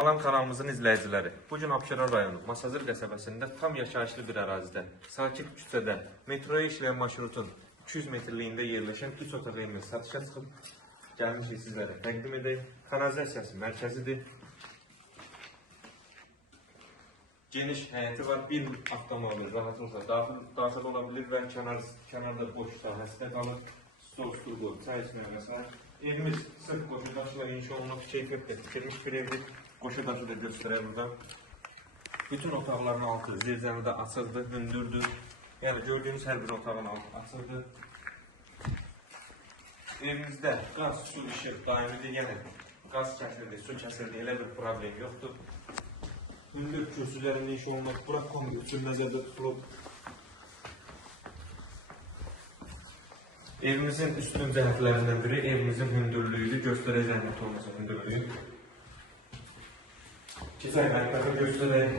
Salam kanalımızın izləyiciləri. Bugün Abşeron rayonu Masazır qəsəbəsində tam yaşayışlı bir ərazidə, sakit küçədə, metroya işləyən marşrutun 200 metrliyində yerləşən 3 otaq evimiz satışa çıxıb gəlmişik sizlərə təqdim edək. Kanalizasiyası mərkəzidir. Geniş həyəti var. Bir avtomobil rahatlıqla daxil ola bilir və kənarda boş sahəsi də qalır. Stol, sturgu, çay içmək və evimiz sırf qoşu daşla inşa olunub, keyfiyyətlə tikilmiş bir evdir. Qoşu daşı da göstərək burada. Bütün otaqların altı zirzəmidə açıqdır, hündürdür. Yəni gördüyünüz hər bir otağın altı açıqdır. Evimizdə qaz, su, işıq daimidir. Yəni qaz kəsildi, su kəsildi, elə bir problem yoxdur. Hündür kürsülərin inşa olunub, bura kombi üçün nəzərdə tutulub. Evimizin üstün cəhətlərindən biri evimizin hündürlüyüdür. Göstərəcək motorumuzun hündürlüyü. Keçək mətbəxi göstərək.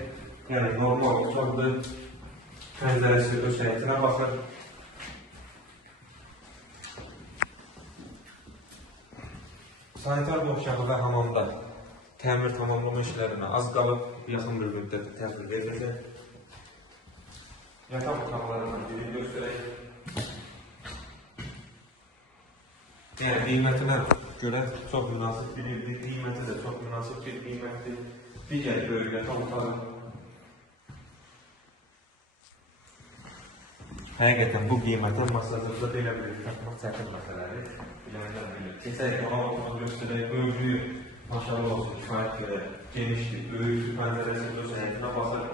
Yəni normal otaqdır. Pəncərəsi öz həyətinə baxır. Sanitar boşyağı və hamamda təmir tamamlama işlərinə az qalıb. Yaxın bir müddətdə təhvil veriləcək. Yataq otaqlarından biri göstərək. Yəni qiymətinə görə çox münasib bir evdir, qiyməti də çox münasib bir qiymətdir. Digər böyük yataq otağı. Həqiqətən bu qiymətə masajda belə bir tapmaq çətin məsələdir. Bilənlər bilir. Keçək qonaq otağı göstərək, böyüklüyü maşallah olsun, kifayət qədər genişdir, böyük pəncərəsi öz həyətinə baxır.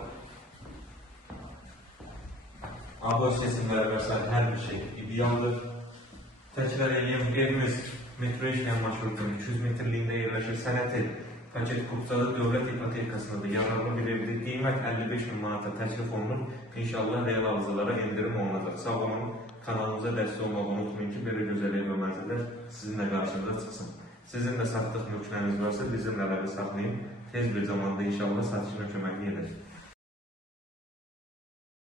Ağız seçimləri və s. hər bir şey idealdır. Təkrar eləyəm, evimiz metro işləyən marşrutun 200 metrliyində yerləşir. Sənəti paket kupçada dövlət ipotekasında da yararlı bir evdir. Qiymət 55.000 manata təklif olunur. İnşallah real alıcılara endirim olunacaq. Sağ olun, kanalımıza dəstək olmağı unutmayın ki, belə gözəl ev və mənzillər sizinlə qarşınıza çıxsın. Sizin də satdıq mülkləriniz varsa bizimlə əlaqə saxlayın. Tez bir zamanda inşallah satışına köməklik edəcək.